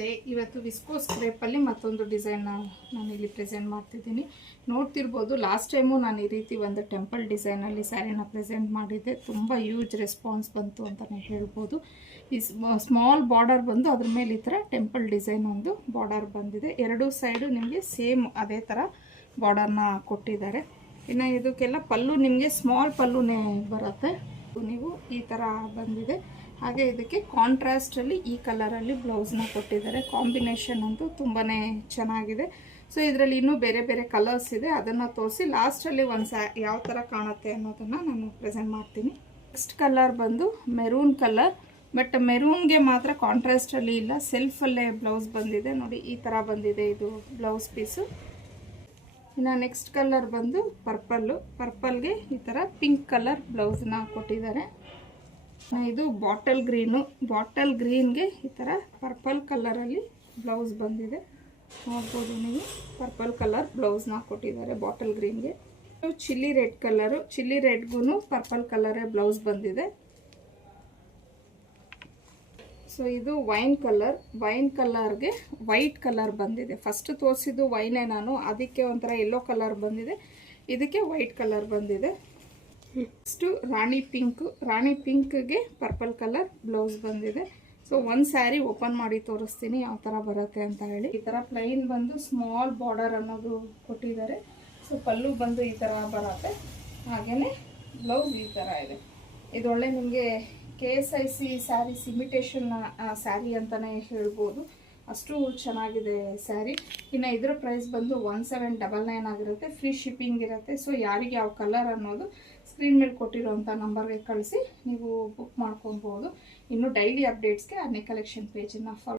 ನಮಸ್ತೆ. ಇವತ್ತು ವಿಸ್ಕೋಸ್ ಕ್ರೇಪಲ್ಲಿ ಮತ್ತೊಂದು ಡಿಸೈನ್ ನಾನು ಇಲ್ಲಿ ಪ್ರೆಸೆಂಟ್ ಮಾಡ್ತಿದ್ದೀನಿ. ನೋಡ್ತಿರ್ಬೋದು, ಲಾಸ್ಟ್ ಟೈಮು ನಾನು ಈ ರೀತಿ ಒಂದು ಟೆಂಪಲ್ ಡಿಸೈನಲ್ಲಿ ಸ್ಯಾರಿನ ಪ್ರೆಸೆಂಟ್ ಮಾಡಿದ್ದೆ. ತುಂಬ ಹ್ಯೂಜ್ ರೆಸ್ಪಾನ್ಸ್ ಬಂತು ಅಂತಲೇ ಹೇಳ್ಬೋದು. ಈ ಸ್ಮಾಲ್ ಬಾರ್ಡರ್ ಬಂದು ಅದ್ರ ಮೇಲೆ ಈ ಥರ ಟೆಂಪಲ್ ಡಿಸೈನ್ ಒಂದು ಬಾರ್ಡರ್ ಬಂದಿದೆ. ಎರಡೂ ಸೈಡು ನಿಮಗೆ ಸೇಮ್ ಅದೇ ಥರ ಬಾರ್ಡರ್ನ ಕೊಟ್ಟಿದ್ದಾರೆ. ಇನ್ನು ಇದಕ್ಕೆಲ್ಲ ಪಲ್ಲು ನಿಮಗೆ ಸ್ಮಾಲ್ ಪಲ್ಲುನೇ ಬರುತ್ತೆ. ನೀವು ಈ ಥರ ಬಂದಿದೆ. ಹಾಗೆ ಇದಕ್ಕೆ ಕಾಂಟ್ರಾಸ್ಟಲ್ಲಿ ಈ ಕಲರಲ್ಲಿ ಬ್ಲೌಸ್ನ ಕೊಟ್ಟಿದ್ದಾರೆ. ಕಾಂಬಿನೇಷನ್ ಅಂತೂ ತುಂಬಾ ಚೆನ್ನಾಗಿದೆ. ಸೊ ಇದರಲ್ಲಿ ಇನ್ನೂ ಬೇರೆ ಬೇರೆ ಕಲರ್ಸ್ ಇದೆ, ಅದನ್ನು ತೋರಿಸಿ ಲಾಸ್ಟಲ್ಲಿ ಒಂದು ಯಾವ ಥರ ಕಾಣುತ್ತೆ ಅನ್ನೋದನ್ನು ನಾನು ಪ್ರೆಸೆಂಟ್ ಮಾಡ್ತೀನಿ. ನೆಕ್ಸ್ಟ್ ಕಲರ್ ಬಂದು ಮೆರೂನ್ ಕಲರ್, ಬಟ್ ಮೆರೂನ್ಗೆ ಮಾತ್ರ ಕಾಂಟ್ರಾಸ್ಟಲ್ಲಿ ಇಲ್ಲ, ಸೆಲ್ಫಲ್ಲೇ ಬ್ಲೌಸ್ ಬಂದಿದೆ. ನೋಡಿ ಈ ಥರ ಬಂದಿದೆ ಇದು ಬ್ಲೌಸ್ ಪೀಸು. ಇನ್ನು ನೆಕ್ಸ್ಟ್ ಕಲರ್ ಬಂದು ಪರ್ಪಲ್ಗೆ ಈ ಥರ ಪಿಂಕ್ ಕಲರ್ ಬ್ಲೌಸ್ನ ಕೊಟ್ಟಿದ್ದಾರೆ. ಇದು ಬಾಟಲ್ ಗ್ರೀನ್ಗೆ ಈ ಥರ ಪರ್ಪಲ್ ಕಲರಲ್ಲಿ ಬ್ಲೌಸ್ ಬಂದಿದೆ. ನೋಡ್ಬೋದು ನೀವು, ಪರ್ಪಲ್ ಕಲರ್ ಬ್ಲೌಸ್ನ ಕೊಟ್ಟಿದ್ದಾರೆ ಬಾಟಲ್ ಗ್ರೀನ್ಗೆ. ಚಿಲ್ಲಿ ರೆಡ್ ಕಲರು, ಚಿಲ್ಲಿ ರೆಡ್ಗೂ ಪರ್ಪಲ್ ಕಲರೇ ಬ್ಲೌಸ್ ಬಂದಿದೆ. ಸೊ ಇದು ವೈನ್ ಕಲರ್ಗೆ ವೈಟ್ ಕಲರ್ ಬಂದಿದೆ. ಫಸ್ಟ್ ತೋರಿಸಿದ್ದು ವೈನೇ ನಾನು, ಅದಕ್ಕೆ ಒಂಥರ ಯೆಲ್ಲೋ ಕಲರ್ ಬಂದಿದೆ, ಇದಕ್ಕೆ ವೈಟ್ ಕಲರ್ ಬಂದಿದೆ. ನೆಕ್ಸ್ಟು ರಾಣಿ ಪಿಂಕ್ಗೆ ಪರ್ಪಲ್ ಕಲರ್ ಬ್ಲೌಸ್ ಬಂದಿದೆ. ಸೊ ಒಂದು ಸ್ಯಾರಿ ಓಪನ್ ಮಾಡಿ ತೋರಿಸ್ತೀನಿ ಯಾವ ಥರ ಬರುತ್ತೆ ಅಂತ ಹೇಳಿ. ಈ ಥರ ಪ್ಲೈನ್ ಬಂದು ಸ್ಮಾಲ್ ಬಾರ್ಡರ್ ಅನ್ನೋದು ಕೊಟ್ಟಿದ್ದಾರೆ. ಸೊ ಪಲ್ಲು ಬಂದು ಈ ಥರ ಬರುತ್ತೆ, ಹಾಗೆಯೇ ಬ್ಲೌಸ್ ಈ ಥರ ಇದೆ. ಇದೊಳ್ಳೆ ನಿಮಗೆ KSIC ಸ್ಯಾರೀಸ್ ಇಮಿಟೇಷನ್ ಸ್ಯಾರಿ ಅಂತಲೇ ಹೇಳ್ಬೋದು, ಅಷ್ಟು ಚೆನ್ನಾಗಿದೆ ಸ್ಯಾರಿ. ಇನ್ನು ಇದರ ಪ್ರೈಸ್ ಬಂದು 1799 ಆಗಿರುತ್ತೆ. ಫ್ರೀ ಶಿಪ್ಪಿಂಗ್ ಇರುತ್ತೆ. ಸೊ ಯಾರಿಗೆ ಯಾವ ಕಲರ್ ಅನ್ನೋದು ಸ್ಕ್ರೀನ್ ಮೇಲೆ ಕೊಟ್ಟಿರೋಂಥ ನಂಬರ್ಗೆ ಕಳಿಸಿ ನೀವು ಬುಕ್ ಮಾಡ್ಕೊಬೋದು. ಇನ್ನು ಡೈಲಿ ಅಪ್ಡೇಟ್ಸ್ಗೆ ಅನ್ನಿ ಕಲೆಕ್ಷನ್ ಪೇಜನ್ನು ಫಾಲೋ